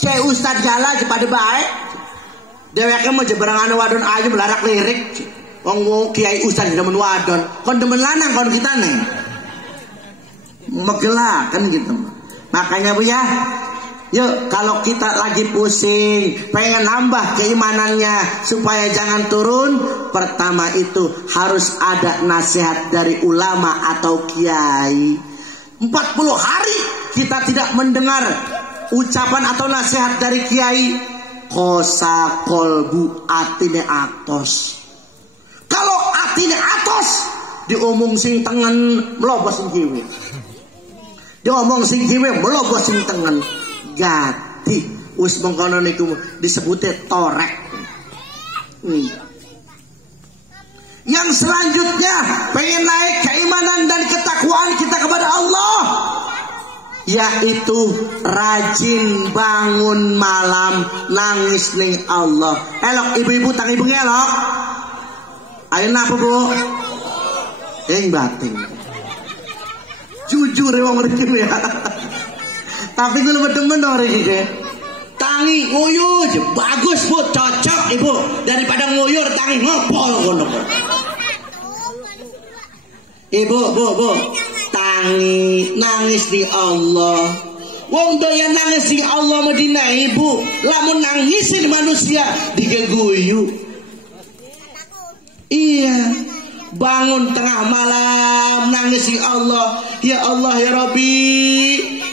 Kayak Ustad Jala pada baik. Dheweke mau jeberangan wadon aja melarak lirik. Wong kiai Ustad demen wadon, kon demen lanang kon kita nih. Megela kan gitu. Makanya Bu ya, yuk kalau kita lagi pusing, pengen nambah keimanannya supaya jangan turun, pertama itu harus ada nasihat dari ulama atau kiai. 40 hari kita tidak mendengar ucapan atau nasihat dari kiai, kosa kolbu atine atos. Kalau atine atos, diomong sing tengen melobos sing kiwe. Diomong sing kiwe melobos sing tengen. Gati wis mengkono niku disebutnya torek. Yang selanjutnya pengen naik keimanan dan ketakwaan kita kepada Allah, yaitu rajin bangun malam nangis ning Allah. Elok ibu-ibu tang ibu ngelok. Ayo napa Bu? Batin. Jujur wong mriki ya. Tapi gue lebih demen dong mriki. Tangi nguyuh bagus Bu, cocok Ibu. Daripada nguyur tangi ngopol ngono. Ibu, Bu. Tangi nangis di Allah. Wong doyan nangis di Allah Madinah Ibu. Lamun nangisin manusia digeguyu. Iya, bangun tengah malam nangis di Allah. Ya Allah ya Rabbi,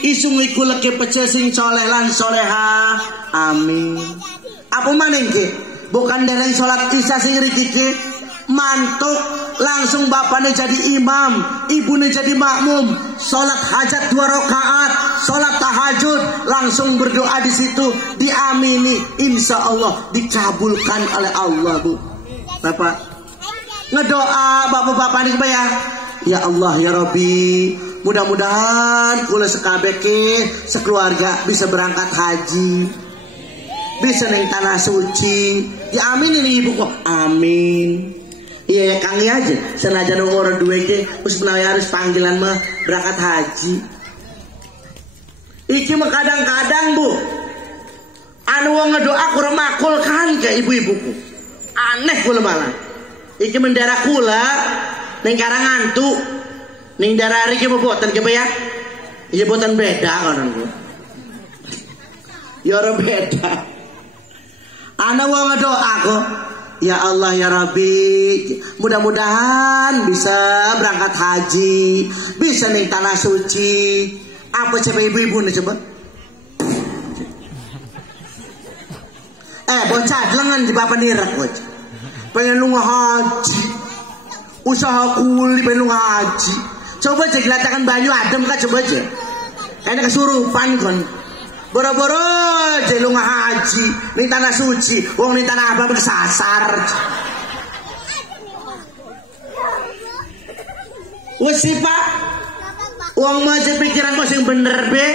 isung iku leke pece sing soleh lan soleha. Amin. Apa maning ki? Bukan dereng salat isya sing riki ki. Mantuk langsung bapaknya jadi imam, ibunya jadi makmum. Salat hajat 2 rakaat, salat tahajud, langsung berdoa di situ, diamini, insya Allah dikabulkan oleh Allah Bu. Bapak ngedoa bapak-bapak nih ya. Ya Allah ya Rabbi, mudah-mudahan kula sekabeke sekeluarga bisa berangkat haji, bisa neng tanah suci. Ya amin ini Ibu kok. Amin. Iya Kang aja. Senajan umur 2 ke, terus menawi harus panggilan mah berangkat haji. Iki mah kadang-kadang Bu, anu wong ngedoa kurang makul kan ke ibu-ibuku. Aneh kula malah. Iki mendara kula ning Karangantu, ning daerah iki boten ke ya. Iya boten beda konon ku. Ya ora beda. Ana wong ngedoa kok. Ya Allah ya Rabbi, mudah-mudahan bisa berangkat haji, bisa ning tanah suci. Apa coba ibu-ibu nih coba? Bocah lengan di bapak nirak bocah. Pengen lu ngaji, usaha kuli pengen lu ngaji. Coba aja gelatakan banyu adem kan coba aja. Kayaknya kesurupan kon. Boro-boro aja lu ngaji, ning tanah suci, wong ning tanah abang bersasar. Wes sih Pak, wong aja pikiran kok sing bener be.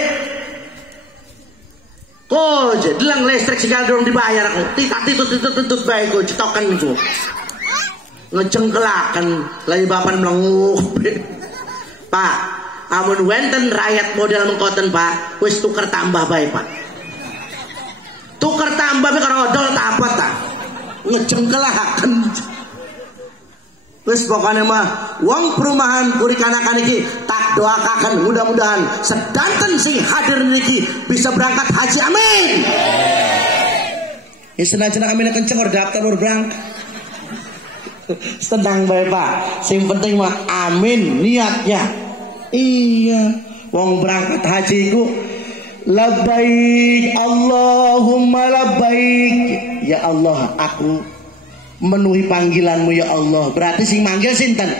Kok aja delang listrik segala dorong dibayar aku. Titut bae kok cetokan niku. Ngecengkelaken lagi bapan melenguh. Pak, amun wenten rakyat model mengkoten Pak, wis tuker tambah bae Pak. Tuker tambah be karo odol tak apa ta. Ngecengkelaken. Wis pokoknya mah wong perumahan Purikanakan iki tak doakan mudah-mudahan sedanten sing hadir niki bisa berangkat haji amin. Ya senajan kami kenceng daftar berangkat. Senang bae Pak. Sing penting mah amin niatnya. Iya, wong berangkat haji ku labbaik Allahumma labbaik. Ya Allah, aku memenuhi panggilanmu ya Allah. Berarti sing manggil sinten?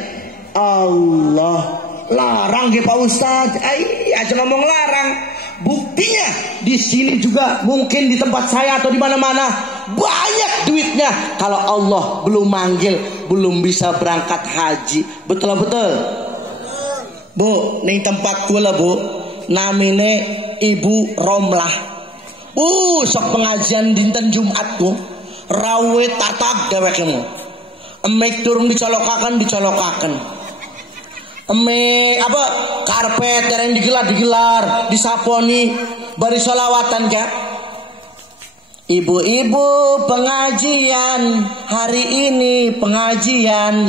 Allah. Larang ya Pak Ustadz. Aja ngomong larang. Buktinya di sini juga mungkin di tempat saya atau di mana-mana banyak duitnya. Kalau Allah belum manggil, belum bisa berangkat haji. Betul. Bu, ning tempat kula Bu, namine Ibu Romlah. Sok pengajian dinten Jumat Bu. Rawe tatak dewekmu. Emek turun dicolokaken. Emek apa karpet yang digelar disaponi bari sholawatan ka. Ibu-ibu pengajian, hari ini pengajian.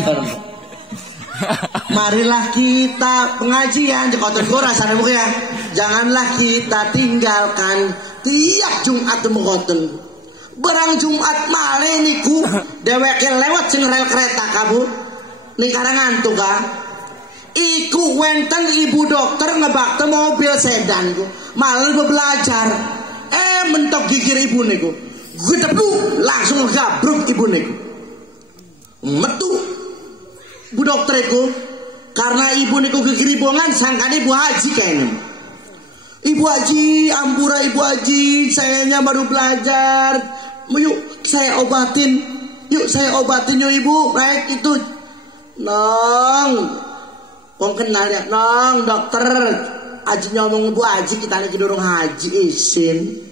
Marilah kita pengajian. Ya. Janganlah kita tinggalkan tiap Jumat mekoten. Barang Jumat malih niku dheweke lewat sing rel kereta kabu. Ning karangan tuh ka. Iku wenten ibu dokter ngebakte mobil sedan ku. Malah belajar. Mentok gigir ibu niku. Gedeblu langsung gabruk ibu niku. Metu bu dokter iku karena ibu niku gegerimbongan sangkane ibu haji kayaknya. Ibu haji, ampura ibu haji, sayanya baru belajar. Yuk saya obatin. Yuk saya obatin yuk ibu. Baik itu. Nong. Wong kenal ya, nong dokter. Aji ngomong bu haji kita lagi dorong haji isin.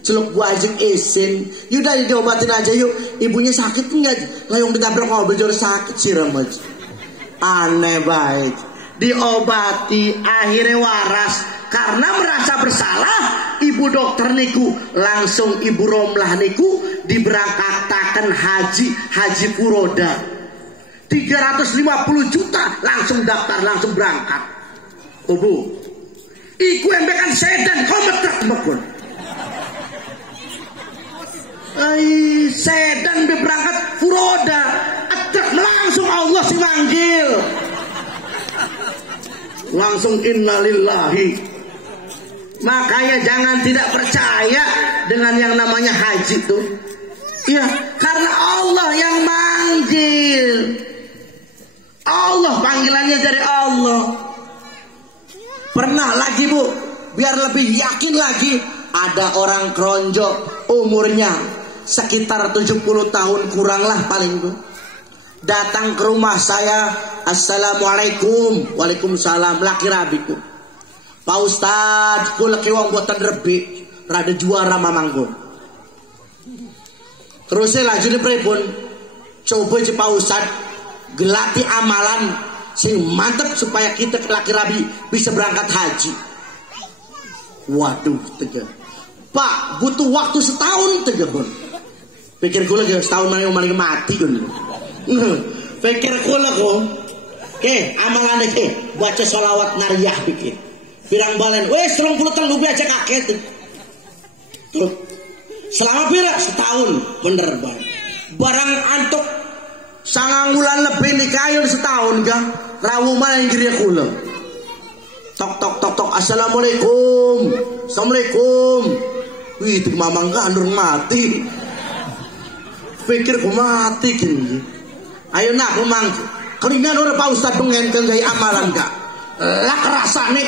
Celuk bu haji isin. Yaudah diobatin aja yuk. Ibunya sakit enggak? Layung ditabrak mobil jauh sakit sih remet. Aneh baik. Diobati akhirnya waras karena merasa bersalah. Ibu dokter niku langsung ibu Romlah niku diberangkatkan haji furoda 350 juta langsung daftar langsung berangkat. Bu, iku embekan sedan kometrek mekun. Sedan berangkat furoda atrek langsung Allah sing manggil. Langsung innalillahi. Makanya jangan tidak percaya dengan yang namanya haji itu. Ya, karena Allah yang manggil. Allah panggilannya dari Allah. Pernah lagi bu, biar lebih yakin lagi, ada orang keronjo umurnya sekitar 70 tahun kurang lah paling bu. Datang ke rumah saya, assalamualaikum, waalaikumsalam, laki rabiku. Pak Ustadz, kula kiwang buatan rebik, rada juara mamangku. Terusnya laju di pripun, coba si Pak Ustadz gelati amalan sing mantep supaya kita laki rabi bisa berangkat haji. Waduh, tegar. Pak, butuh waktu setahun tegar pun. Pikir kula lagi setahun mana yang mati kan. Pikir kula kok. Amalan baca sholawat nariyah pikir. Pirang balen, wes 33 aja kaget. Terus selama pira setahun bener banget. Barang antuk 9 bulan lebih nikah setahun kan. Rawu malah yang kiri kula. Tok assalamualaikum. Assalamualaikum. Wih, itu mamang kandur mati. Pikir ku mati gini. Ayo nak memang kelingan orang Pak Ustadz pengen gaya amalan gak. Lah kerasane.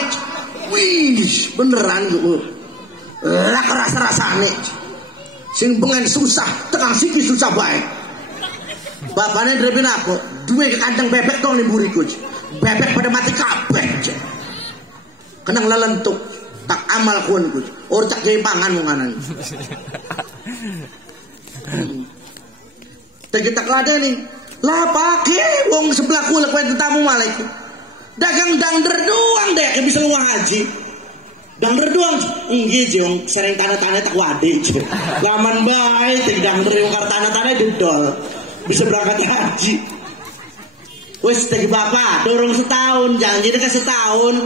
Wih, beneran gue. Lah kerasa-rasane. Sing pengen susah, tekan siki susah baik. Bapaknya drepin aku, dua ke kandang bebek dong nih buriku. Bebek pada mati kabeh. Kenang lelentuk, tak amal kuan gue. Orcak jadi pangan munganan. Kita kelada nih. Lah pakai wong sebelah kula kowe tetamu malaikat. Dagang dangder doang deh yang bisa luang haji. Dangder doang. Nggih jong sering tanah-tanah tak wade. Laman bae teh dangder yang tanah-tanah didol. Bisa berangkat haji. Wes teh bapak dorong setahun, jangan jadi ke setahun.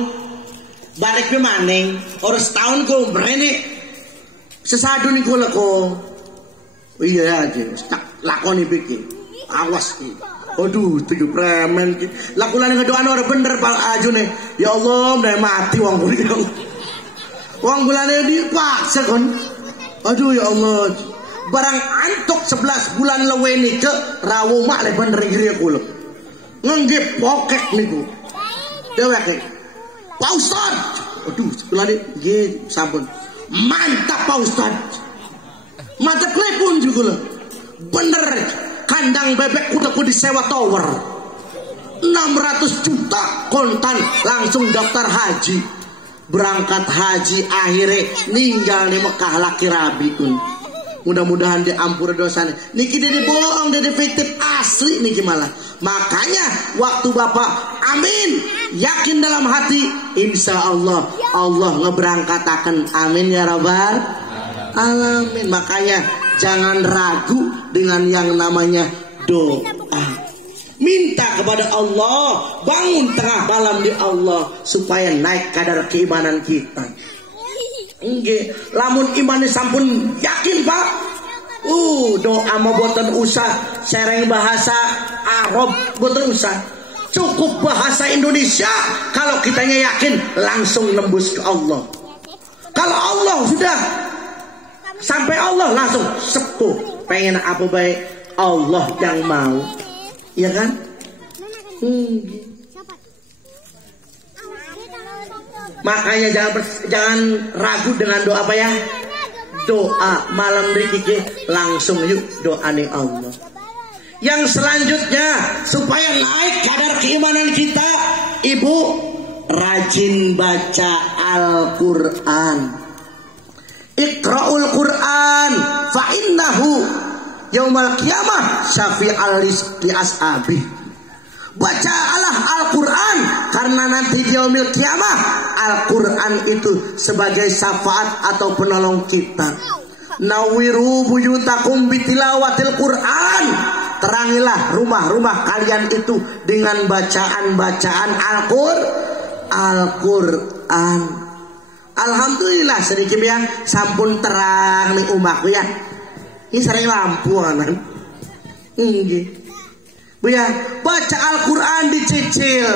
Balik ke maning, orang setahun kok berani sesadu nih kula kok. Iya aja, tak lakoni pikir. Awas ki. Aduh, tiga premen ki. Lakukan ngedoan orang bener Pak Ajune. Ya Allah, udah mati wong kuliah. Wong bulane dipaksa kon. Aduh ya Allah. Barang antuk 11 bulan lewe nike rawo mak le bener ngiri kula. Ngenggep pokek niku. Dewek. Pak Ustad. Aduh, bulane nggih sampun. Mantap Pak Ustad. Mantap klepun juga. Bener. Kandang bebek udah ku disewa tower 600 juta kontan langsung daftar haji. Berangkat haji akhirnya ninggal di Mekah laki rabi kun. Mudah-mudahan diampuni dosanya. Niki dia bohong, dia fiktif asli niki malah. Makanya waktu bapak amin yakin dalam hati, insya Allah Allah ngeberangkatakan, amin ya rabbal alamin. Makanya jangan ragu dengan yang namanya doa. Minta kepada Allah, bangun tengah malam di Allah supaya naik kadar keimanan kita. Nggih, lamun imane sampun yakin Pak. Doa mau boten usah sereng bahasa Arab, boten usah. Cukup bahasa Indonesia. Kalau kitanya yakin langsung nembus ke Allah. Kalau Allah sudah sampai Allah langsung sepuh. Pengen apa baik Allah yang mau. Iya kan? Makanya jangan ragu dengan doa apa ya? Doa malam riki langsung yuk doa nih Allah. Yang selanjutnya supaya naik kadar keimanan kita, Ibu rajin baca Al-Quran. Iqra'ul Quran fa innahu yaumal qiyamah syafi'al li ashabi. Bacalah Al-Quran karena nanti di yaumil qiyamah Al-Quran itu sebagai syafaat atau penolong kita. Nawiru buyutakum bitilawatil Quran. Terangilah rumah-rumah kalian itu dengan bacaan-bacaan Al-Quran. Alhamdulillah sedikit ya sampun terang nih umakku ya. Ini sering lampu anan. Bu ya, baca Al-Quran dicicil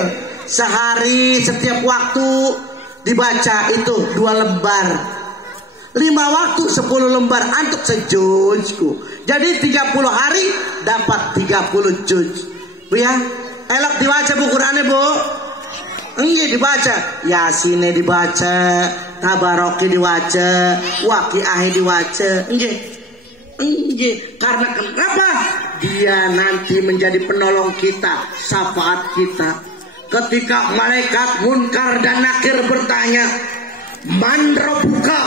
sehari setiap waktu dibaca itu 2 lembar. 5 waktu 10 lembar antuk sejuzku. Jadi 30 hari dapat 30 juz. Bu ya, elok dibaca bu Qurannya bu. Enggak dibaca, Yasinnya dibaca, Tabaroki dibaca, Waqiah dibaca. Enggak. Karena kenapa? Dia nanti menjadi penolong kita, syafaat kita. Ketika malaikat Munkar dan Nakir bertanya, Man Rabbuka?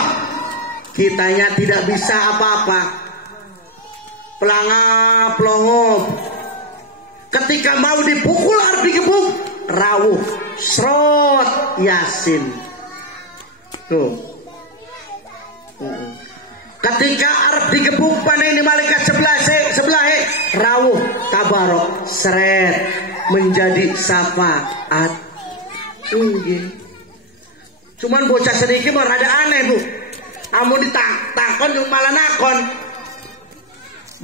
Kitanya tidak bisa apa-apa. Pelangap, pelongop. Ketika mau dipukul harus digebuk, rawuh, srot, Yasin. Tuh. Ketika arep digebuk panen di malaikat sebelah rawuh tabarok seret menjadi syafaat. Cuman bocah sedikit mau rada aneh bu. Amun ditakon malah nakon.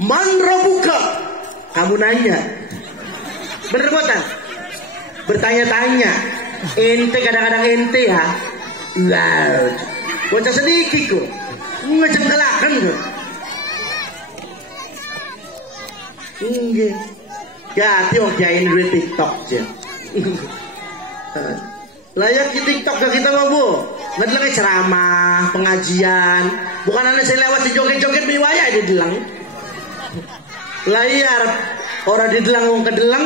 Man rabbuka? Kamu nanya. Bener botan? Bertanya-tanya. Ente kadang-kadang ente ya. Wow. Bocah sedikit kok. Ngejengkelakan tuh. Ya tiok jain dari TikTok aja. Layak di TikTok gak kita mau bu. Nggak lagi ceramah, pengajian. Bukan anak saya lewat si joget-joget miwaya di delang. Layar orang di delang wong ke delang.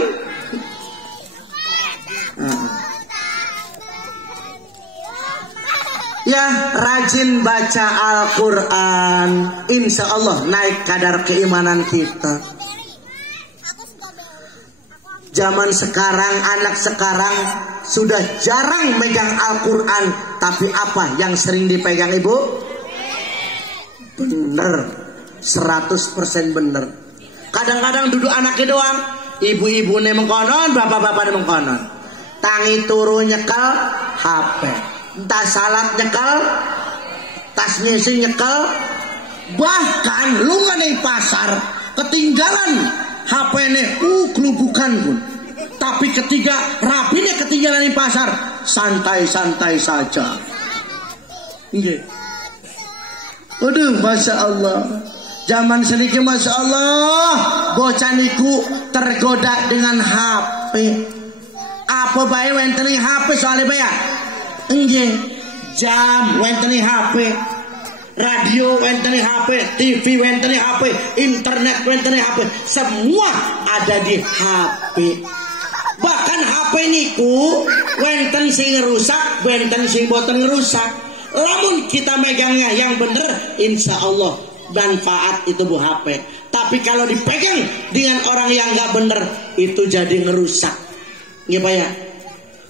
Ya, rajin baca Al-Quran, insya Allah naik kadar keimanan kita. Zaman sekarang, anak sekarang sudah jarang megang Al-Quran. Tapi apa yang sering dipegang ibu? Bener, 100% bener. Kadang-kadang duduk anaknya doang, ibu-ibu nih mengkonon, bapak-bapak nih mengkonon. Tangi turu nyekel HP. Entah salat nyekel, tas nyisi nyekel, bahkan lu nggak di pasar ketinggalan HP nih, kelubukan pun. Tapi ketika rapinya ketinggalan di pasar, santai-santai saja. Iya. Aduh, masya Allah. Zaman sedikit masya Allah, bocah niku tergoda dengan HP. Apa bae wenteni HP soalnya bayar? Enggak, jam wenteni HP, radio wenteni HP, TV wenteni HP, internet wenteni HP, semua ada di HP. Bahkan HP niku wenten sing rusak, wenten sing boten rusak. Lamun kita megangnya yang bener, insya Allah manfaat itu bu HP. Tapi kalau dipegang dengan orang yang nggak bener, itu jadi ngerusak. Nggih Pak ya?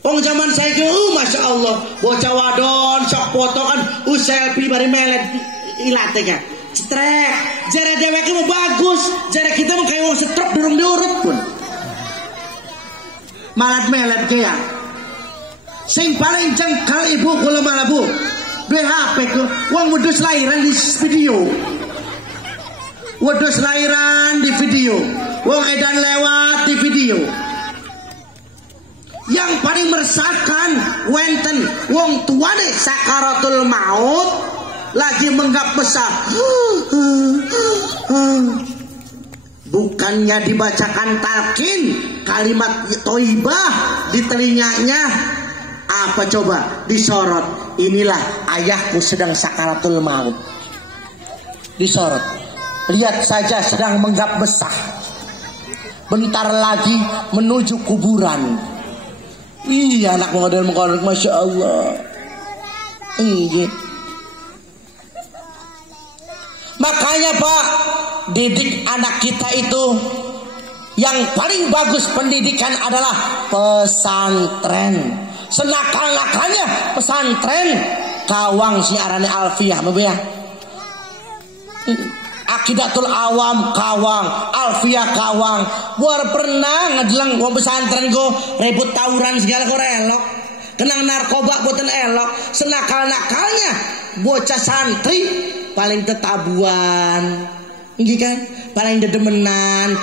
Wong zaman saya itu, masya Allah, bocah wadon, sok foto kan, selfie bari melet ilate kan. cetrek. Jare dheweke mau bagus, jare kita mau kayak wong setruk durung diurut pun. Malat melet ke ya. Sing paling jengkal ibu kula malah Bu. Duwe HP ku wong wedhus lairan di video. Wedhus lairan di video. Wong edan lewat di video. Yang paling meresahkan wenten wong tuane sakaratul maut lagi menggap besar. Bukannya dibacakan talqin kalimat thayyibah di telinganya, apa coba disorot, inilah ayahku sedang sakaratul maut. Disorot, lihat saja sedang menggap besar, bentar lagi menuju kuburan. Iya, anak model masya Allah. Iya. Makanya Pak, didik anak kita itu yang paling bagus pendidikan adalah pesantren. Senakal-nakalnya pesantren kawang siarane Alfiah ya. Akidatul Awam kawang, Alfiah kawang. Buar pernah ngejelang wong pesantren go rebut tawuran segala kok elok. Kenang narkoba boten elok. Senakal-nakalnya bocah santri paling tetabuan. Nggih kan? Paling dedemenan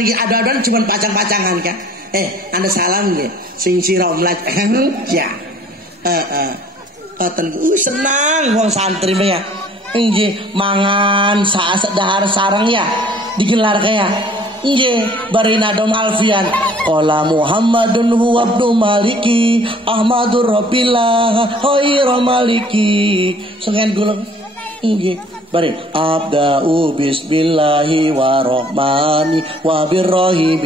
iki ada-adan cuman pacang-pacangan kan. Anda salam nggih. Sing sira omlat. Ya. Paten senang wong santri ya. Nggih, mangan saat dahar sarang ya digelar kaya. Nggih, barina dom Alfian. Qala Muhammadun huwa abdu maliki Ahmadur Rabbillah khairu maliki. Sengen kula. Nggih, bari abda'u bismillahi wa rahmani wa birrahim.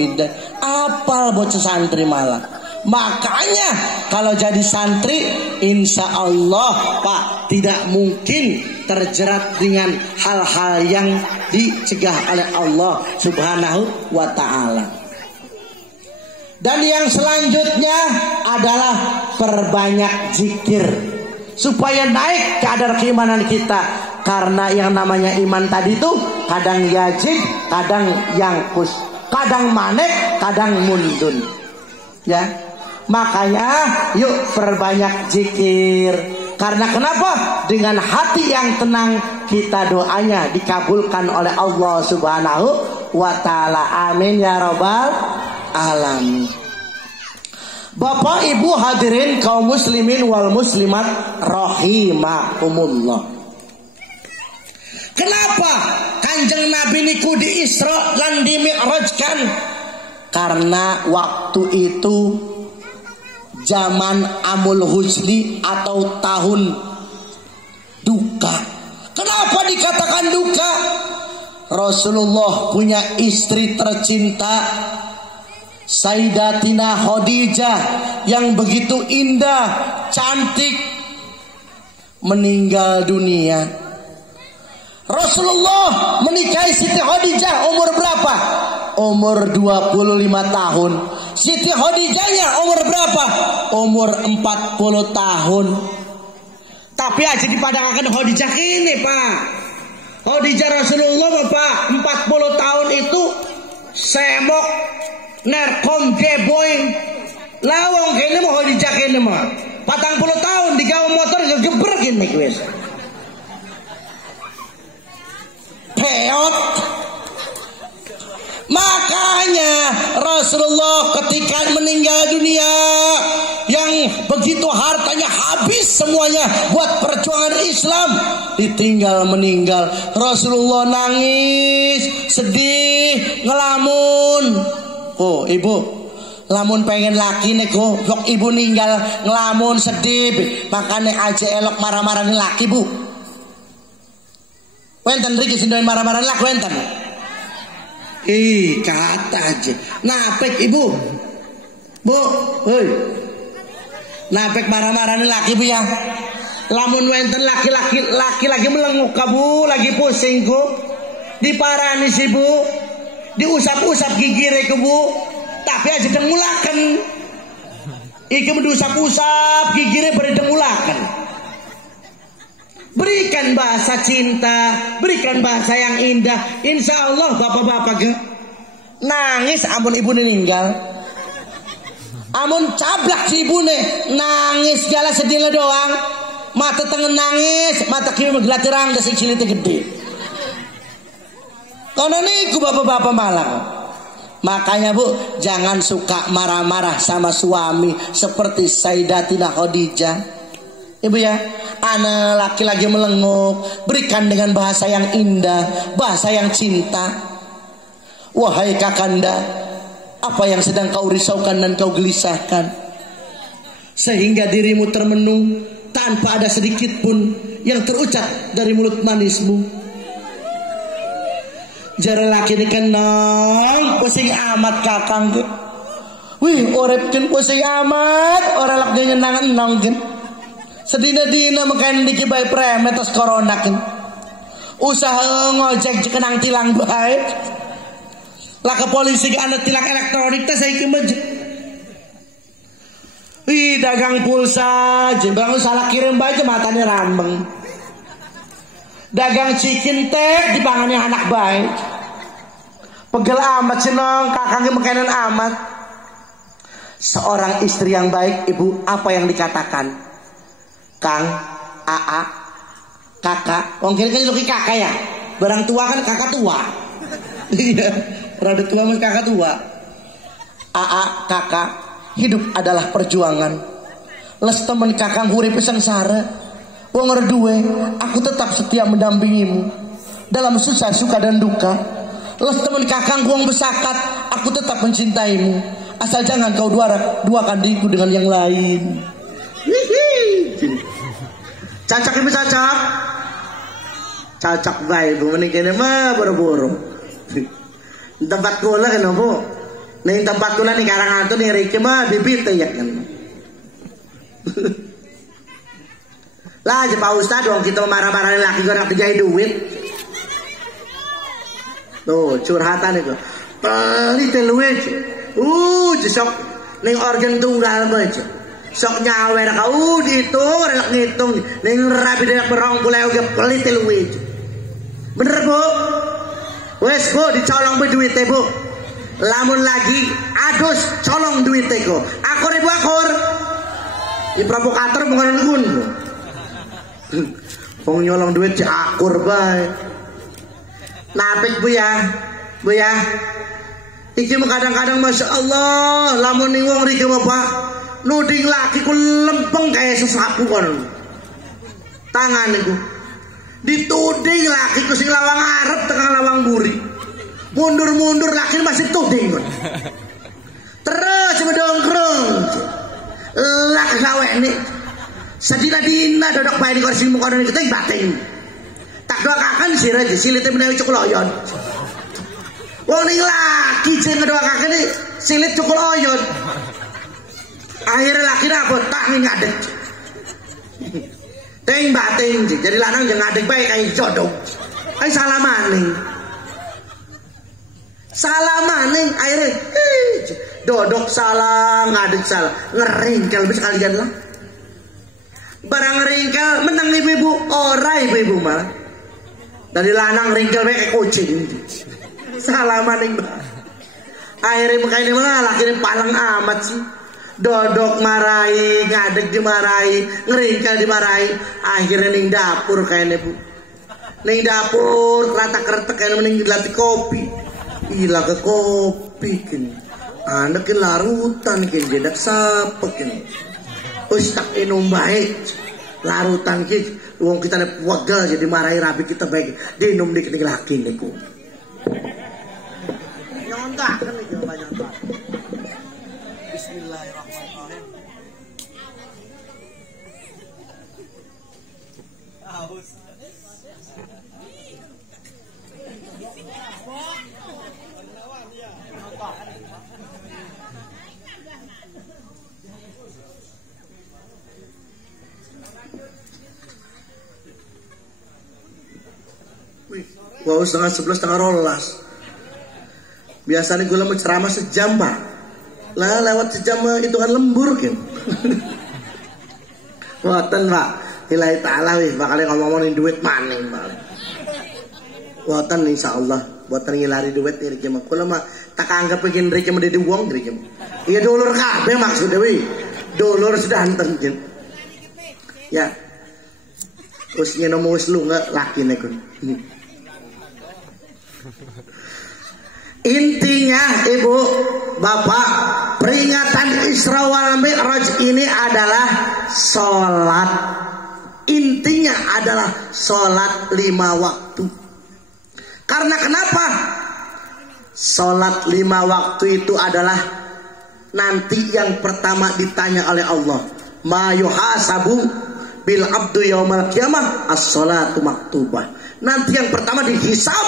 Apal bocah santri malah. Makanya kalau jadi santri insya Allah Pak tidak mungkin terjerat dengan hal-hal yang dicegah oleh Allah Subhanahu wa ta'ala. Dan yang selanjutnya adalah perbanyak zikir supaya naik kadar keimanan kita. Karena yang namanya iman tadi itu kadang yajib, kadang yangkus, kadang manek, kadang mundun. Ya, makanya yuk perbanyak zikir. Karena kenapa? Dengan hati yang tenang kita doanya dikabulkan oleh Allah Subhanahu wa ta'ala. Amin ya rabbal alamin. Bapak Ibu hadirin kaum muslimin wal muslimat rahimakumullah. Kenapa Kanjeng Nabi niku di Isra lan di Mi'rajkan? Karena waktu itu zaman amul husni atau tahun duka. Kenapa dikatakan duka? Rasulullah punya istri tercinta Sayyidatina Khadijah yang begitu indah, cantik, meninggal dunia. Rasulullah menikahi Siti Khadijah umur berapa? Umur 25 tahun. Siti Khadijahnya umur berapa? Umur 40 tahun. Tapi aja dipadangkan Khadijah ini Pak. Khadijah Rasulullah Pak 40 tahun itu semok nerkom geboing lawong kene mau Khadijah kene mah 40 tahun digawe motor geger gini wis. Peot. Makanya Rasulullah ketika meninggal dunia yang begitu hartanya habis semuanya buat perjuangan Islam, ditinggal meninggal. Rasulullah nangis, sedih, ngelamun. Oh ibu, lamun pengen laki neko, yok ibu ninggal ngelamun sedih, makanya aja elok marah-marahin laki bu. Wenten riki sindoin marah-marahin laki wenten. Kata aja. Napek ibu, bu, hei, napek marah-marahin laki bu ya. Lamun wenten laki-laki melenguk kabu, lagi pusing ku, diparani si bu, diusap-usap gigire ke bu, tapi aja demulakan. Iki diusap-usap gigire beri demulakan. Berikan bahasa cinta, berikan bahasa yang indah. Insya Allah bapak-bapak nangis amun ibu meninggal. Amun cablak si ibu nangis segala sedih doang. Mata tengen nangis, mata kiri menggelati rangga si cilitnya gede. Karena niku bapak-bapak Malang. Makanya bu, jangan suka marah-marah sama suami seperti Sayyidatina Khadijah. Ibu ya, anak laki-laki melenguk, berikan dengan bahasa yang indah, bahasa yang cinta. Wahai kakanda, apa yang sedang kau risaukan dan kau gelisahkan, sehingga dirimu termenung tanpa ada sedikit pun yang terucap dari mulut manismu. Jare laki ini kenang pusing amat kakang ke. Wih orepkin pusing amat, orang laki nyenangan nongkin. Sedina-dina makan dikibai premet tos corona kin. Usaha ngojek jekenang tilang baik. Lah ke polisi ke anda tilang elektronik teh saya kemej. Wih dagang pulsa, jembang salah kirim baju matanya rambeng. Dagang chicken teh dipangani anak baik. Pegel amat seneng kakangnya makanan amat. Seorang istri yang baik ibu apa yang dikatakan? Kang, AA, kakak. Mungkin kan lebih kakak ya. Barang tua kan kakak tua. Iya, rada tua mas kakak tua. AA, kakak. Hidup adalah perjuangan. Les temen kakang hurip sengsara. Wong reduwe, aku tetap setia mendampingimu dalam susah, suka dan duka. Les temen kakang wong besakat, aku tetap mencintaimu. Asal jangan kau duakan diriku dengan yang lain. Cacak ini cacak. Cacak baik, bu menikah mah boro-boro. Tempat kula kan bu. Nih tempat kula nih Karangantu nih Riki mah bibit ya kan. Lah aja Pak Ustad dong kita marah-marahin laki gue nak dijahit duit. Tuh curhatan itu. Pelit luwih. Jesok ning organ tunggal bae. Sok nyawer ka dihitung relak ngitung ning rapi dak berong pulai uga pelit luwih. Bener Bu? Wes Bu dicolong be duite Bu. Lamun lagi adus colong duite ko. Akur ibu akur. Di provokator bukan ngun. Wong nyolong duit cek akur bae. Napik Bu ya. Bu ya. Iki kadang-kadang Masya Allah lamun ning wong riki Bapak nuding laki ku lempeng kayak sesapu kon. Tangan niku. Dituding laki ku sing lawang arep tekan lawang buri. Mundur-mundur laki masih tuding kon. Terus medongkrong. Lak gawe nih. Sadina-dina dodok bae di kursi muka dan kita bating. Tak doakan sih aja silitnya menawi cukul oyon. Wong ning laki sing ngedoakaken iki silit cukul oyon. Akhirnya laki apa tak ning ngadeg. Teng bating jadi lanang jeung ngadeg bae kae jodoh. Ai salamaning. Salamaning akhirnya dodok salah ngadeg salah ngeringkel bisa kalian lah. Barang ringkel menang ibu-ibu ora ibu-ibu malah dari lanang ringkel kayak kucing salaman ning akhirnya makanya malah laki palang amat sih dodok marahi ngadeg dimarahi ngeringkel dimarahi akhirnya ning dapur kayaknya Bu ning dapur kerata-kerata kayaknya mending dilatih kopi gila ke kopi kini anak ke larutan kini jedak sapek kini Ustaz inum baik larutan kita wong kita nek wagal jadi marahi rabi kita baik dinum dik laki niku nyontak kan iki banyak banget. Bismillahirrahmanirrahim. Aus. Wow, setengah 11 setengah 12. Biasanya gue lama ceramah sejam Pak. Lah lewat sejam itu kan lembur kan. Watan Pak. Ilahi ta'ala wih bakal ngomongin duit maning bakal. Wonten insyaallah, boten ngilari duit niki mah. Kula mah tak anggap pengen riki mah dadi wong niki mah. Iya dulur kabeh maksudnya wih. Dulur sudah enten jen. Ya. Wis ngene wis lunga lakine kun. Intinya Ibu, Bapak, peringatan Isra wal Mi'raj ini adalah sholat. Intinya adalah sholat 5 waktu. Karena kenapa? Sholat 5 waktu itu adalah nanti yang pertama ditanya oleh Allah. Ma yuhasabu bil abdu yaumal qiyamah as-sholatu maktubah. Nanti yang pertama dihisab,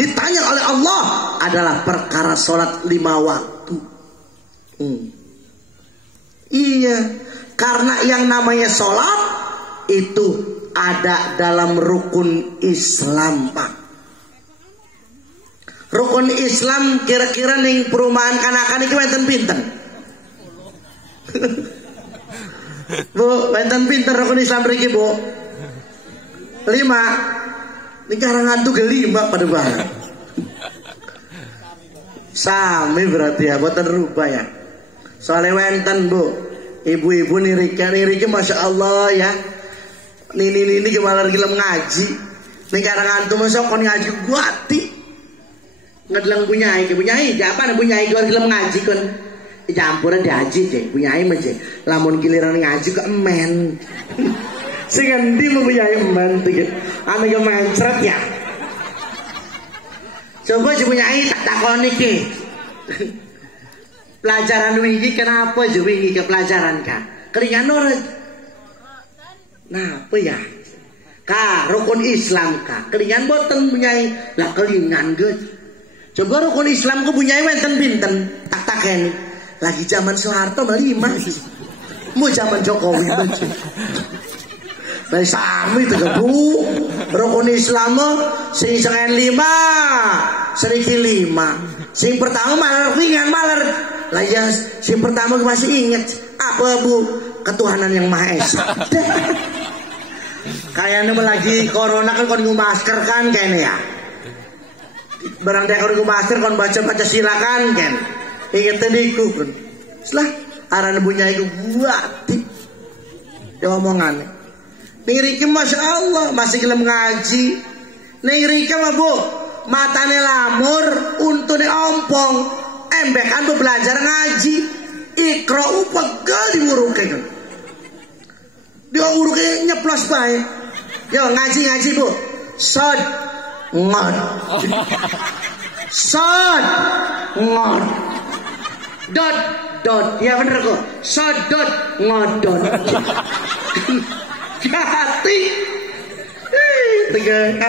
ditanya oleh Allah adalah perkara sholat 5 waktu. Iya, karena yang namanya sholat itu ada dalam rukun Islam, Pak. Rukun Islam kira-kira ning perumahan kanakan iki wonten pinten? Bu, wonten pinten rukun Islam mriki, Bu? 5. Ini karangan tuh 5 pada barang. Sami berarti ya, boten rubah ya. Soalnya wenten Bu, ibu-ibu nirika masya Allah ya. Nini kemalar gelem ngaji. Ini karangan tuh masuk kon ngaji guati. Ngedelang punyai japan punyai gua gelem ngaji kon. Campuran dihaji deh, punyai mah je. Lamun giliran ngaji ke emen. Sing endi mau punyai emen tiga. Ane ke mencret ya. Coba si punyai tak takoni ke. Pelajaran wingi kenapa je wingi ke pelajaran ka? Keringan orang. Nah apa ya? Ka rukun Islam ka. Keringan boten punyai. Lah keringan ge. Coba rukun Islam ku punyai wenten pinten. Tak takeni. Lagi zaman Soeharto mah 5. Mau zaman Jokowi aja. Dari sami itu Bu. Rukun Islam sing sengen 5, sedikit 5. Sing pertama maler ringan maler. Lah ya sing pertama masih inget apa Bu? Ketuhanan yang Maha Esa. Kayaknya lagi corona kan kon masker kan kayaknya ya. Barang dia kon masker kon baca silakan kan. Ingat tadiku kan. Setelah aran punya itu buati. Dia omongan. Ning riki masya Allah masih gelem ngaji. Ning riki mah Bu, matane lamur, untune ompong. Embekan Bu belajar ngaji. Ikra pegel diuruke kan. Dia uruke nyeplos bae. Yo ngaji Bu. Sod ngon. Sod ngon. Dot ya bener kok. Sodot ngodot. Hati. Tegang.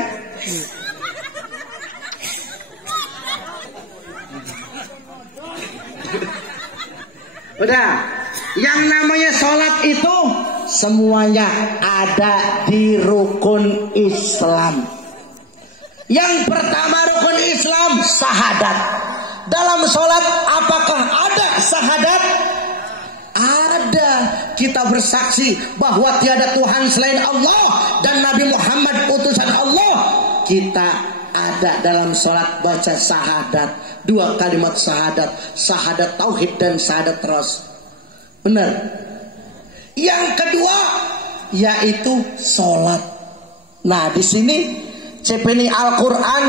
Udah. Yang namanya sholat itu semuanya ada di rukun Islam. Yang pertama rukun Islam syahadat. Dalam sholat apakah ada syahadat? Ada. Kita bersaksi bahwa tiada Tuhan selain Allah dan Nabi Muhammad utusan Allah. Kita ada dalam sholat baca syahadat. 2 kalimat syahadat. Syahadat tauhid dan syahadat ras. Benar. Yang kedua yaitu sholat. Nah di sini cepeni Al-Quran.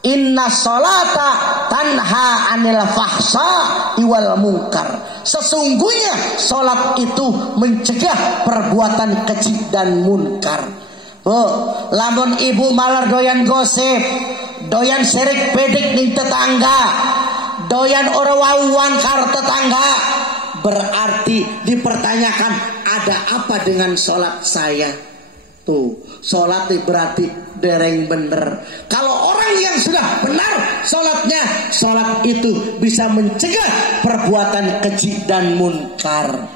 Inna sholata tanha anil fahsa iwal munkar. Sesungguhnya sholat itu mencegah perbuatan keji dan munkar. Bu, lamun ibu malar doyan gosip, doyan serik pedik ning tetangga, doyan ora wawuan karo tetangga, berarti dipertanyakan ada apa dengan sholat saya? Tuh, sholat berarti dereng bener. Kalau orang yang sudah benar sholatnya, sholat itu bisa mencegah perbuatan keji dan munkar.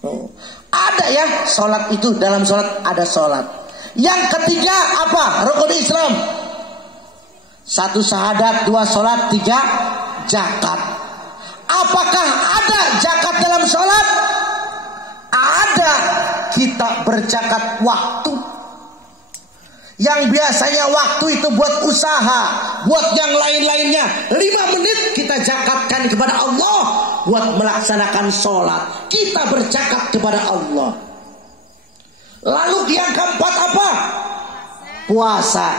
Oh, ada ya sholat itu, dalam sholat ada sholat. Yang ketiga apa? Rukun Islam. 1 syahadat, 2 sholat, 3 zakat. Apakah ada zakat dalam sholat? Ada. kita berzakat waktu. Yang biasanya waktu itu buat usaha, buat yang lain-lainnya, 5 menit kita zakatkan kepada Allah buat melaksanakan sholat. Kita berzakat kepada Allah. Lalu yang keempat apa? Puasa.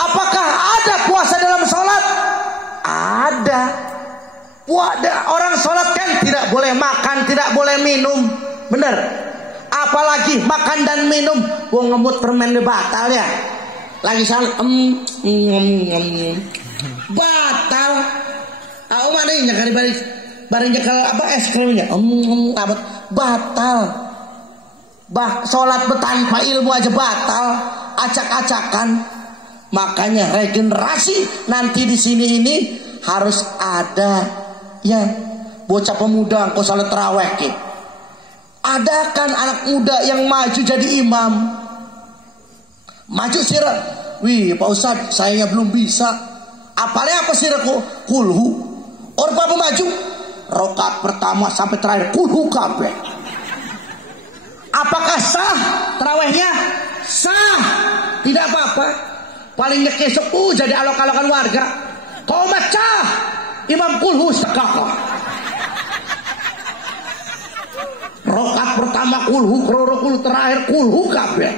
Apakah ada puasa dalam sholat? Ada. Orang sholat kan tidak boleh makan, tidak boleh minum. Benar. Apalagi makan dan minum. Wong ngemut permen batal ya. Lagi salah batal. Aku mana ini kali bareng jekal apa es krimnya. Batal. Sholat tanpa ilmu aja batal. Acak-acakan. Makanya regenerasi nanti di sini ini harus ada ya. Bocah pemuda kok salat tarawih ke. Adakan anak muda yang maju jadi imam. Maju sirah. Wih Pak Ustadz, saya belum bisa. Apalagi apa sirahku? Kulhu. Orang apa maju? Rokat pertama sampai terakhir kulhu kabeh. Apakah sah tarawihnya? Sah. Tidak apa-apa. Paling nyekesek jadi alok-alokan warga. Kau macah imam kulhu sekakak. Rokat pertama kulhu, kulhu terakhir kulhu kabeh.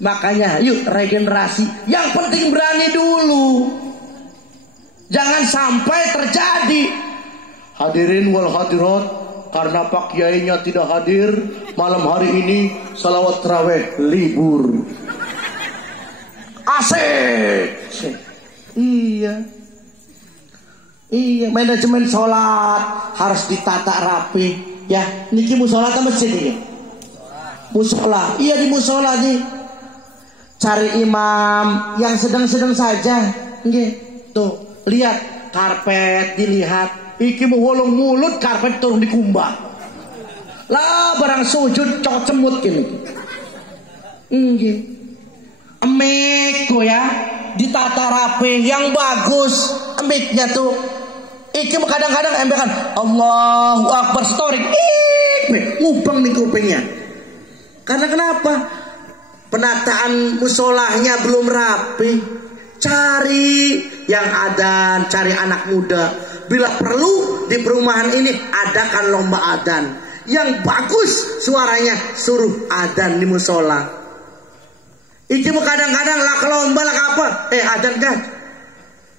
Makanya yuk regenerasi. Yang penting berani dulu. Jangan sampai terjadi. Hadirin wal hadirat, karena Pak Kiainya tidak hadir malam hari ini, salawat tarawih libur. Asik. Iya, manajemen sholat harus ditata rapi. Ya, niki musola atau masjid ini? Musola. Iya di musola nih. Cari imam yang sedang-sedang saja. Nggih. Tuh, lihat karpet dilihat. Iki mau wolong mulut karpet turun dikumbah. Lah barang sujud cok cemut gini. Nggih. Emik ya, ditata rapi yang bagus. Emiknya tuh. Iki kadang-kadang embekan Allahu Akbar story. Ngubang nih kupingnya. Karena kenapa? Penataan musolahnya belum rapi. Cari yang adzan, cari anak muda. Bila perlu di perumahan ini adakan lomba adzan. Yang bagus suaranya suruh adzan di musola. Iki kadang-kadang lah ke lomba lah apa? Adzan kan?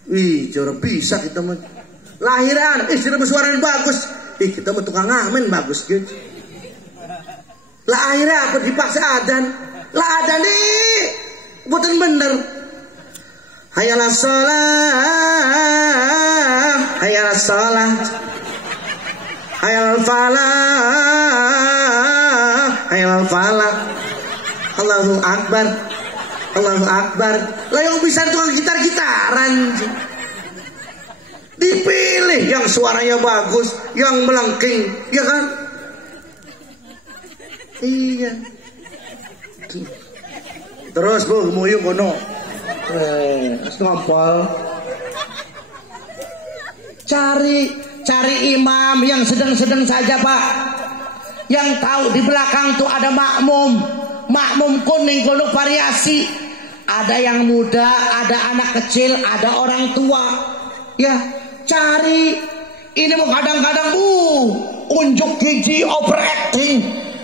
Wih, jauh bisa kita mah. Lahiran, istri bersuara bagus. Kita mau tukang ngamen bagus gitu. Lah akhirnya apa dipaksa adzan. Lah adzan nih bukan bener. Hayalah sholat, hayalah sholat, hayalah falah, hayalah falah. Allahu Akbar, Allahu Akbar. Lah yang bisa tukang gitar-gitaran. Dipilih yang suaranya bagus, yang melengking, ya kan? Iya. Terus bu, muyung kono. Ngapal. Cari imam yang sedang-sedang saja Pak. Yang tahu di belakang tuh ada makmum. Makmum kuning kono variasi. Ada yang muda, ada anak kecil, ada orang tua. Ya. Cari ini mau kadang-kadang unjuk gigi overacting.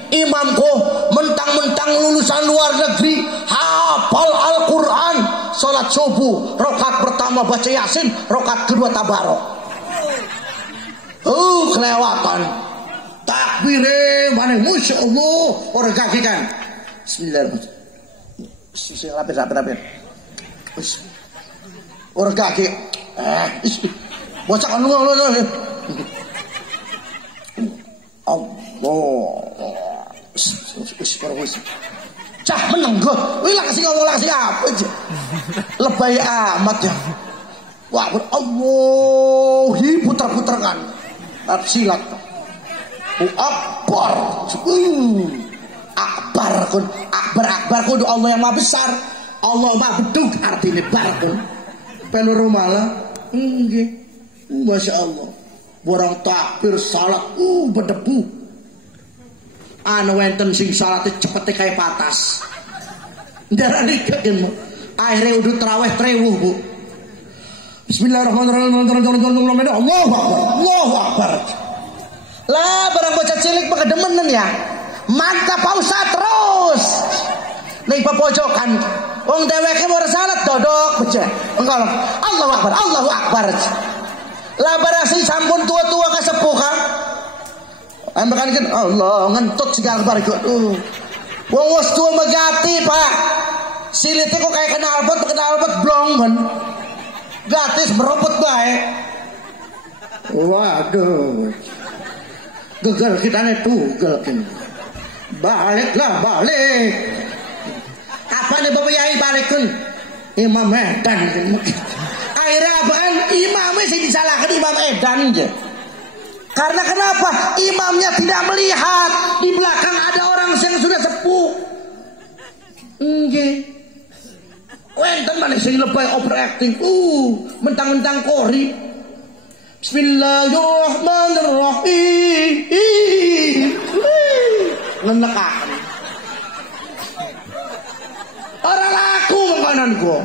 Imamku mentang-mentang lulusan luar negeri, hafal Al-Quran, sholat subuh rokat pertama baca Yasin, rokat kedua tabarok. Kelewatan. Takbire mana Masya Allah. Orang kaki kan. Bismillahirrahmanirrahim. Lapir. Orang kaki. Bocah kan lu. Allah. Cah meneng gue. Wih lah kasih ngomong kasih apa aja. Lebay amat ya. Wah Allah. Putar-putar kan. Silat. Akbar. Akbar kudu Allah yang maha besar. Allah maha bedug artinya bar kun. Peluru malah. Masya Allah. Borang takbir salat berdebu. Anu wenten sing salate cepete kaya patas. Ndarani kegen akhirnya udah terawih trewuh Bu. Bismillahirrahmanirrahim. Allahu Akbar. Allahu Akbar. Lah barang bocah cilik pakedemenan ya. Mantap Pak Ustaz terus. Ning pojokan. Wong dheweke ora salat dodok becek. Engko Allahu Akbar. Allahu Akbar. Lah barang sing sampun tua-tua kasepuh kan. Ambekan kan Allah ngentut segala bar iku. Wong wis tua megati Pak. Silite kok kayak kenalpot blong men. Gratis meropot bae. Waduh. Geger kitane tugel kan. Baliklah balik. Apa nih Bapak Yai balikin? Imam Edan. Akhirnya apaan? Imamnya sih disalahkan Imam Edan aja. Karena kenapa? Imamnya tidak melihat di belakang ada orang yang sudah sepuh. Nggih. Wenten mana sing lebay overacting. Mentang-mentang kori. Bismillahirrahmanirrahim. Ngenekakan. Orang laku makanan gua.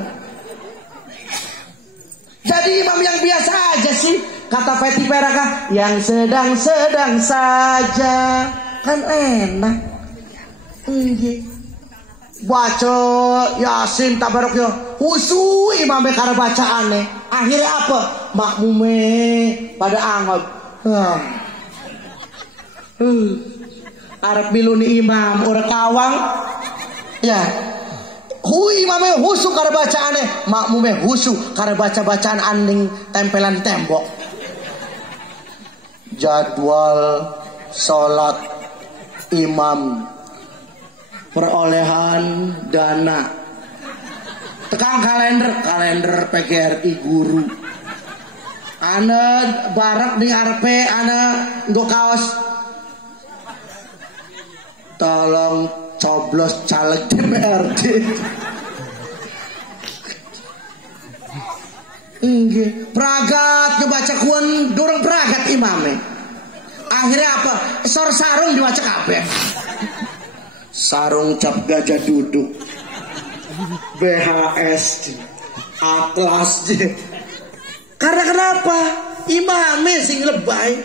Jadi imam yang biasa aja sih. Kata Feti Peraka, yang sedang-sedang saja. Kan enak. Baca Yasin tabarok yo. Husu imam karena bacaane. Akhirnya apa? Makmume pada anggap. Arab miluni imam orang kawang. Ya. Imamnya husu karena bacaane. Makmume husu karena baca-bacaan aning tempelan tembok. Jadwal sholat imam, perolehan dana, tekan kalender PGRI guru. Ana barak di arepe ana nggo kaos. Tolong coblos caleg DPRD. Nggih, pragat ngebaca kuan dorong pragat imame. Akhirnya apa? Sor sarung dibaca kabeh. Sarung cap gajah duduk. BHS Atlas. Karena kenapa? Imame sing lebay.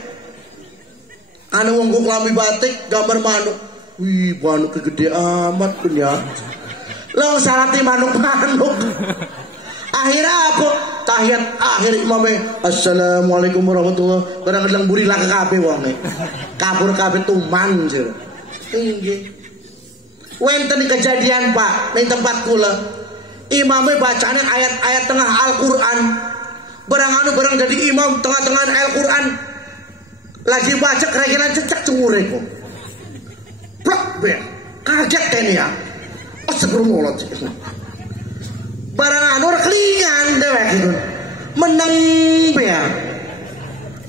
Anu wong klambi batik gambar manuk. Wih, manuk gede amat punya. Lo salati manuk-manuk. Akhirnya apa? Tahiyat akhir imamnya Assalamualaikum warahmatullahi. Kadang-kadang burilah ke kabeh wonge. Kabur kabeh tuman sir. Nggih. Wenten kejadian Pak ning tempat kula. Imamnya bacane ayat-ayat tengah Al-Qur'an. Barang jadi imam tengah-tengah Al-Qur'an. Lagi baca kira-kira cecak cungure kok. Plak be. Kaget kan ya. Astagfirullahaladzim. Barang anu kelingan dewek gitu. Meneng ya.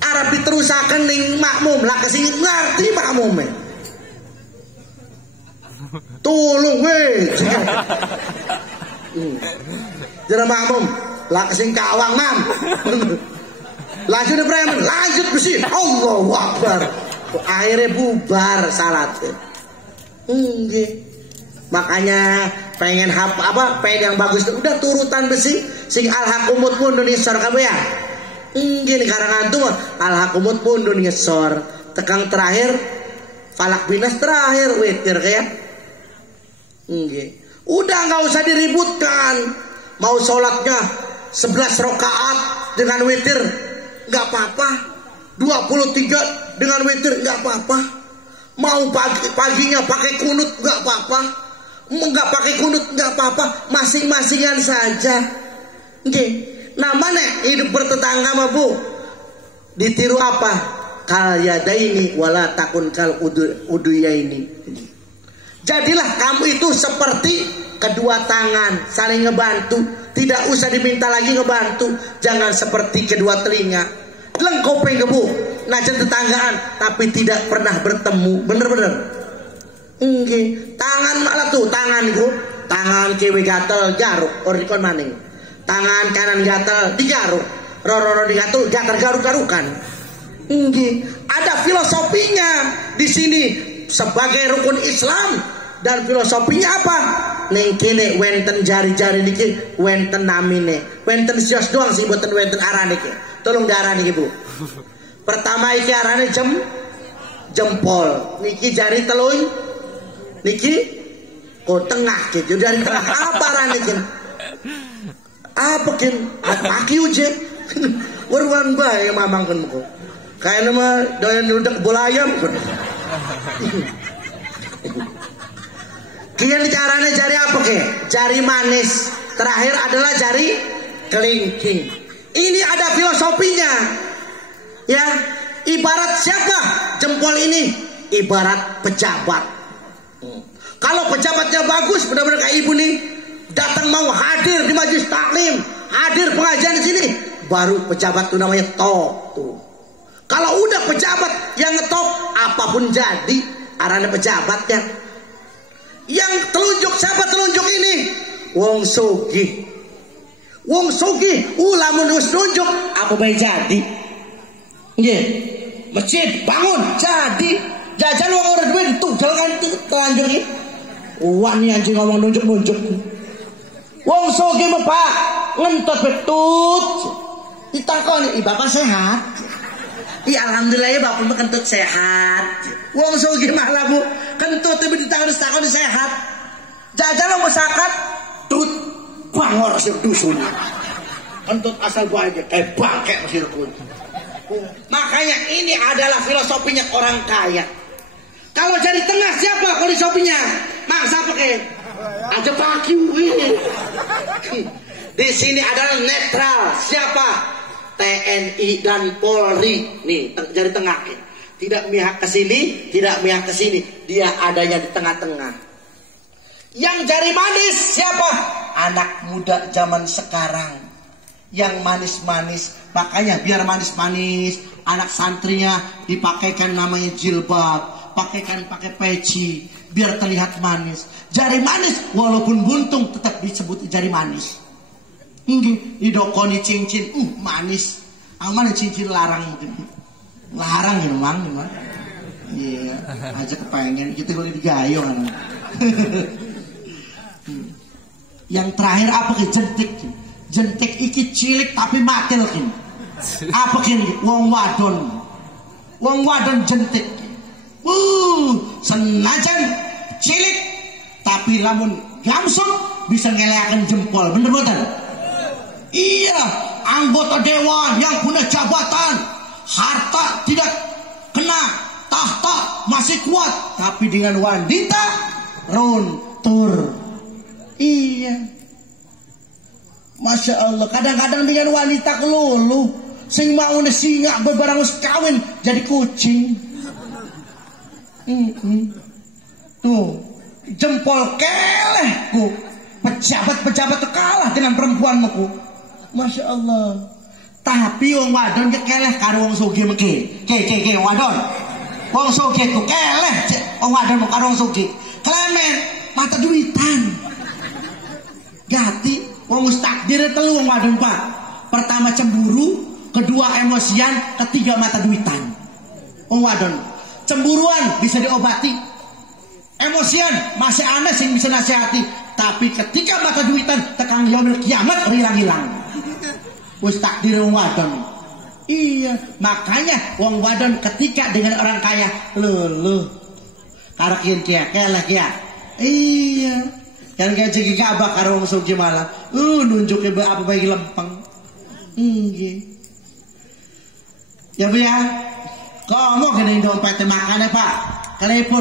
Arab diterusakan ning makmum lah kesini ngerti makmume. Tolong weh. Jara makmum lah kesini kawang mam. Lanjut preman, lanjut besi. Allahu Akbar. Akhirnya bubar salat. Nggih. Makanya pengen pengen yang bagus udah turutan besi sing alhaqumut pundun ngisor kabeh ya. Nggih karangan tuh alhaqumut pundun ngisor. Tekang terakhir falak binas terakhir witir kayak. Nggih. Udah nggak usah diributkan. Mau sholatnya 11 rakaat dengan witir nggak apa-apa. 23 dengan witir nggak apa-apa. Mau paginya pakai kunut nggak apa-apa. Enggak pakai kunut nggak apa-apa, masing-masingan saja. Oke. Nah mana hidup bertetangga mah Bu? Ditiru apa? Kal yadaini wala takun kal uduyaini. Jadilah kamu itu seperti kedua tangan saling ngebantu. Tidak usah diminta lagi ngebantu. Jangan seperti kedua telinga. Lengkopeng Bu. Najan tetanggaan tapi tidak pernah bertemu. Bener-bener. Nggih, tangan malah tuh tanganku, tangan kiri gatel jaruk, orikon maning. Tangan kanan gatel digaruk, roro digatul gatel garuk-garukan. Nggih, ada filosofinya di sini. sebagai rukun Islam. Dan filosofinya apa? Ning kene wenten jari-jari niki wenten namine. Wenten sios doang sih mboten wenten arane iki. Tolong diarani iki, Bu. Pertama iki arane jempol. Niki jari telun. Niki tengah gitu. Dari tengah apa arane iki? Apa kin? Kaki uje. Warwan bae mamangkeun muko. Kayaknya mah doyan nudek bola ayam. Kian caranya jari apa ke? Jari manis. Terakhir adalah jari kelingking. Ini ada filosofinya. Ya, ibarat siapa jempol ini? Ibarat pejabat. Kalau pejabatnya bagus, benar-benar kayak ibu nih, datang mau hadir di majelis taklim, hadir pengajian di sini, baru pejabat itu namanya top tuh. Kalau udah pejabat yang ngetop, apapun jadi, arahnya pejabatnya. Yang telunjuk siapa telunjuk ini? Wong sugih. Wong sugih, lamun wis nunjuk, apa bae jadi? Nggih. Masjid bangun jadi. Jajan wong ora duwe tunggal kan telanjur iki. Wani anjing ngomong nunjuk-nunjuk. Wong sugih mah Pak, ngentot betut. Ditakoni, "Bapak sehat?" "Iya alhamdulillah ya Bapak mah kentut sehat." Wong sugih malah Bu, kentut tapi ditakoni sehat. Jajan wong masakat tut bangor sir dusun. Kentut asal banyak kayak bangke mesir kun. Makanya ini adalah filosofinya orang kaya. Kalau jadi tengah siapa filosofinya? Maksa pakai aja pakai di sini adalah netral. Siapa? TNI dan Polri. Nih jadi tengah. Tidak mihak ke sini, tidak mihak ke sini. Dia adanya di tengah-tengah. Yang jari manis siapa? Anak muda zaman sekarang. Yang manis-manis. Makanya biar manis-manis, anak santrinya dipakaikan namanya jilbab, pakaikan pakai peci, biar terlihat manis. Jari manis walaupun buntung tetap disebut jari manis. Idokoni cincin, manis. Aman cincin larang mungkin. Larang ya mang, gimana? Iya, aja kepengen kita boleh digayo kan. Yang terakhir apa ke jentik? Jentik iki cilik tapi matil kin. Apa kin? Wong wadon jentik. Senajan cilik tapi lamun gamsut bisa ngeleakan jempol, bener bener. Iya, anggota dewan yang punya jabatan, harta tidak kena, tahta masih kuat, tapi dengan wanita runtur. Iya. Masya Allah, kadang-kadang dengan wanita kelulu, sing mau singa berbarang kawin jadi kucing. Tuh, jempol kelehku, pejabat-pejabat tuh kalah dengan perempuanku. Masya Allah. Tapi wong wadon keleh karo wong sugih meki. Ke wadon. Wong sugih ku keleh, wong wadon karo wong sugih. Klemen, mata duitan. Gati. Wong takdir telu wong wadon Pak. Pertama cemburu, kedua emosian, ketiga mata duitan. Wong wadon cemburuan bisa diobati, emosian masih aneh sing bisa nasihati, tapi ketika mata duitan tekan yaumil kiamat hilang-hilang. Wis takdir wong wadon. Iya, makanya wong wadon ketika dengan orang kaya luluh karo kieu keleh kieu. Iya. Yang kayak jadi gabak karo wong sugih malah nunjuke apa bae lempeng. Nggih. Ya Bu ya. Kamu gini dompetnya makannya Pak. Telepon